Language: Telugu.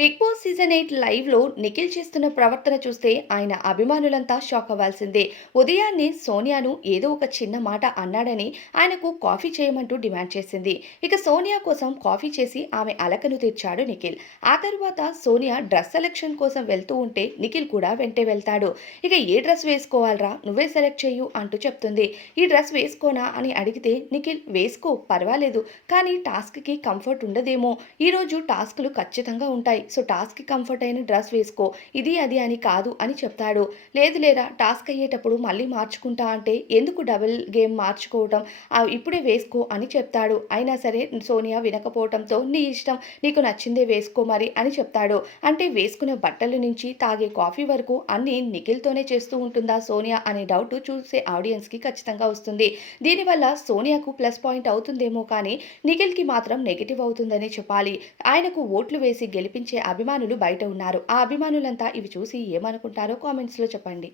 బిగ్ బాస్ సీజన్ ఎయిట్ లైవ్లో నిఖిల్ చేస్తున్న ప్రవర్తన చూస్తే ఆయన అభిమానులంతా షాక్ అవ్వాల్సిందే. ఉదయాన్నే సోనియాను ఏదో ఒక చిన్న మాట అన్నాడని ఆయనకు కాఫీ చేయమంటూ డిమాండ్ చేసింది. ఇక సోనియా కోసం కాఫీ చేసి ఆమె అలకను తీర్చాడు నిఖిల్. ఆ తరువాత సోనియా డ్రెస్ సెలెక్షన్ కోసం వెళ్తూ ఉంటే నిఖిల్ కూడా వెంటే వెళ్తాడు. ఇక ఏ డ్రెస్ వేసుకోవాలరా? నువ్వే సెలెక్ట్ చేయు అంటూ చెప్తుంది. ఈ డ్రెస్ వేసుకోనా అని అడిగితే నిఖిల్ వేసుకో పర్వాలేదు. కానీ టాస్క్కి కంఫర్ట్ ఉండదేమో. ఈరోజు టాస్క్లు ఖచ్చితంగా ఉంటాయి. సో టాస్క్కి కంఫర్ట్ అయిన డ్రెస్ వేసుకో. ఇది అది అని కాదు అని చెప్తాడు. లేదు లేరా టాస్క్ అయ్యేటప్పుడు మళ్ళీ మార్చుకుంటా అంటే ఎందుకు డబుల్ గేమ్ మార్చుకోవటం? ఇప్పుడే వేసుకో అని చెప్తాడు. అయినా సరే సోనియా వినకపోవటంతో నీ ఇష్టం నీకు నచ్చిందే వేసుకో మరి అని చెప్తాడు. అంటే వేసుకునే బట్టల నుంచి తాగే కాఫీ వరకు అన్ని నిఖిల్తోనే చేస్తూ ఉంటుందా సోనియా అనే డౌట్ చూసే ఆడియన్స్కి ఖచ్చితంగా వస్తుంది. దీనివల్ల సోనియాకు ప్లస్ పాయింట్ అవుతుందేమో కానీ నిఖిల్కి మాత్రం నెగిటివ్ అవుతుందని చెప్పాలి. ఆయనకు ఓట్లు వేసి గెలిపించే అభిమానులు బయట ఉన్నారు. ఆ అభిమానులంతా ఇవి చూసి ఏమనుకుంటారో కామెంట్స్లో చెప్పండి.